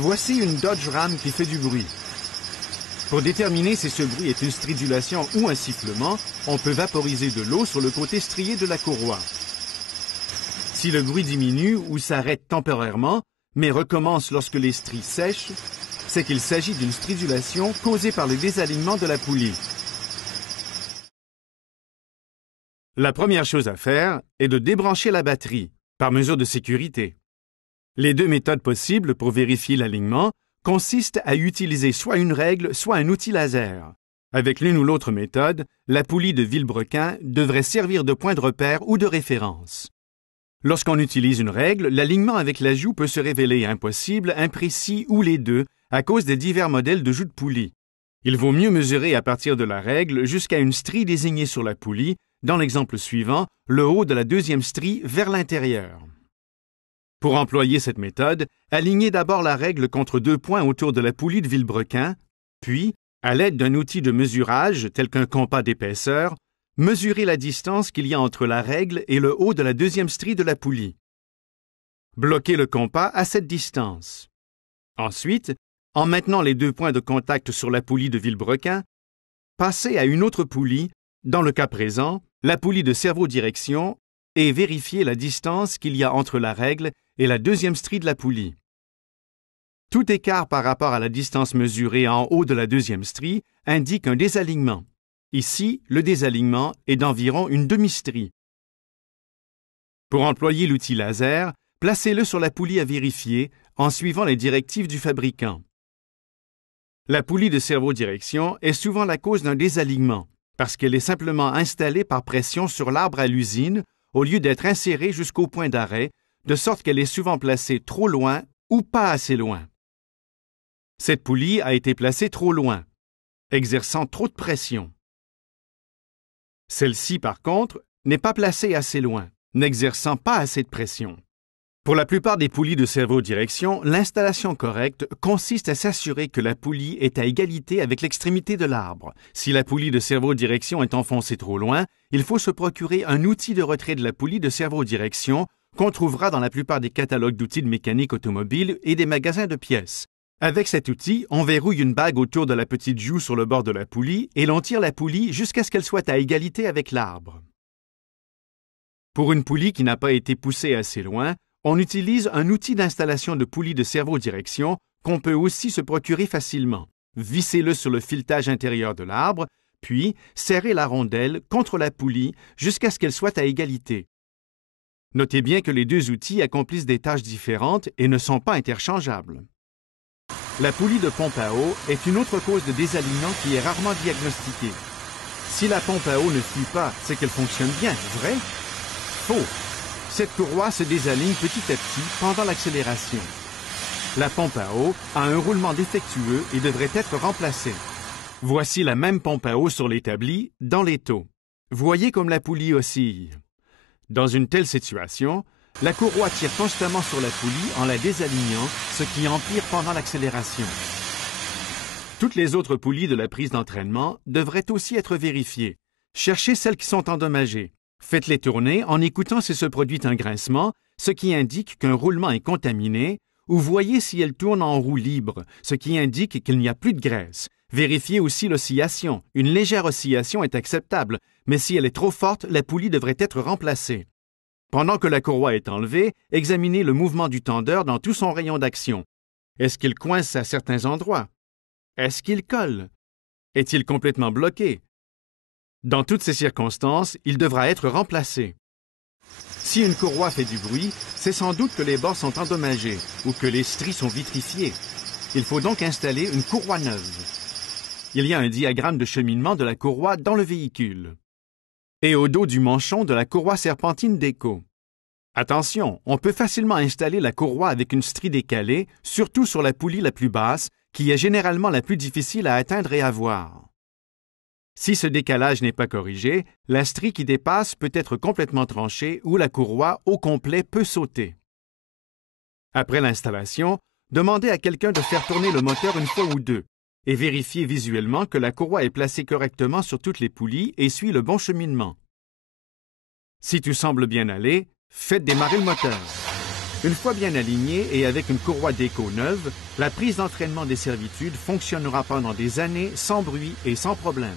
Voici une Dodge Ram qui fait du bruit. Pour déterminer si ce bruit est une stridulation ou un sifflement, on peut vaporiser de l'eau sur le côté strié de la courroie. Si le bruit diminue ou s'arrête temporairement, mais recommence lorsque les stries sèchent, c'est qu'il s'agit d'une stridulation causée par le désalignement de la poulie. La première chose à faire est de débrancher la batterie, par mesure de sécurité. Les deux méthodes possibles pour vérifier l'alignement consistent à utiliser soit une règle, soit un outil laser. Avec l'une ou l'autre méthode, la poulie de vilebrequin devrait servir de point de repère ou de référence. Lorsqu'on utilise une règle, l'alignement avec la joue peut se révéler impossible, imprécis ou les deux à cause des divers modèles de joues de poulie. Il vaut mieux mesurer à partir de la règle jusqu'à une strie désignée sur la poulie, dans l'exemple suivant, le haut de la deuxième strie vers l'intérieur. Pour employer cette méthode, alignez d'abord la règle contre deux points autour de la poulie de vilebrequin, puis, à l'aide d'un outil de mesurage tel qu'un compas d'épaisseur, mesurez la distance qu'il y a entre la règle et le haut de la deuxième strie de la poulie. Bloquez le compas à cette distance. Ensuite, en maintenant les deux points de contact sur la poulie de vilebrequin, passez à une autre poulie, dans le cas présent, la poulie de cerveau-direction, et vérifiez la distance qu'il y a entre la règle et la deuxième strie de la poulie. Tout écart par rapport à la distance mesurée en haut de la deuxième strie indique un désalignement. Ici, le désalignement est d'environ une demi-strie. Pour employer l'outil laser, placez-le sur la poulie à vérifier en suivant les directives du fabricant. La poulie de cerveau-direction est souvent la cause d'un désalignement, parce qu'elle est simplement installée par pression sur l'arbre à l'usine au lieu d'être insérée jusqu'au point d'arrêt, de sorte qu'elle est souvent placée trop loin ou pas assez loin. Cette poulie a été placée trop loin, exerçant trop de pression. Celle-ci, par contre, n'est pas placée assez loin, n'exerçant pas assez de pression. Pour la plupart des poulies de cerveau-direction, l'installation correcte consiste à s'assurer que la poulie est à égalité avec l'extrémité de l'arbre. Si la poulie de cerveau-direction est enfoncée trop loin, il faut se procurer un outil de retrait de la poulie de cerveau-direction qu'on trouvera dans la plupart des catalogues d'outils de mécanique automobile et des magasins de pièces. Avec cet outil, on verrouille une bague autour de la petite joue sur le bord de la poulie et l'on tire la poulie jusqu'à ce qu'elle soit à égalité avec l'arbre. Pour une poulie qui n'a pas été poussée assez loin, on utilise un outil d'installation de poulie de cerveau-direction qu'on peut aussi se procurer facilement. Vissez-le sur le filetage intérieur de l'arbre, puis serrez la rondelle contre la poulie jusqu'à ce qu'elle soit à égalité. Notez bien que les deux outils accomplissent des tâches différentes et ne sont pas interchangeables. La poulie de pompe à eau est une autre cause de désalignement qui est rarement diagnostiquée. Si la pompe à eau ne fuit pas, c'est qu'elle fonctionne bien, vrai? Faux. Cette courroie se désaligne petit à petit pendant l'accélération. La pompe à eau a un roulement défectueux et devrait être remplacée. Voici la même pompe à eau sur l'établi, dans l'étau. Voyez comme la poulie oscille. Dans une telle situation, la courroie tire constamment sur la poulie en la désalignant, ce qui empire pendant l'accélération. Toutes les autres poulies de la prise d'entraînement devraient aussi être vérifiées. Cherchez celles qui sont endommagées. Faites-les tourner en écoutant si se produit un grincement, ce qui indique qu'un roulement est contaminé, ou voyez si elles tournent en roue libre, ce qui indique qu'il n'y a plus de graisse. Vérifiez aussi l'oscillation. Une légère oscillation est acceptable, mais si elle est trop forte, la poulie devrait être remplacée. Pendant que la courroie est enlevée, examinez le mouvement du tendeur dans tout son rayon d'action. Est-ce qu'il coince à certains endroits? Est-ce qu'il colle? Est-il complètement bloqué? Dans toutes ces circonstances, il devra être remplacé. Si une courroie fait du bruit, c'est sans doute que les bords sont endommagés ou que les stries sont vitrifiées. Il faut donc installer une courroie neuve. Il y a un diagramme de cheminement de la courroie dans le véhicule. Et au dos du manchon de la courroie serpentine d'écho. Attention, on peut facilement installer la courroie avec une strie décalée, surtout sur la poulie la plus basse, qui est généralement la plus difficile à atteindre et à voir. Si ce décalage n'est pas corrigé, la strie qui dépasse peut être complètement tranchée ou la courroie au complet peut sauter. Après l'installation, demandez à quelqu'un de faire tourner le moteur une fois ou deux et vérifiez visuellement que la courroie est placée correctement sur toutes les poulies et suit le bon cheminement. Si tout semble bien aller, faites démarrer le moteur. Une fois bien alignée et avec une courroie d'écho neuve, la prise d'entraînement des servitudes fonctionnera pendant des années sans bruit et sans problème.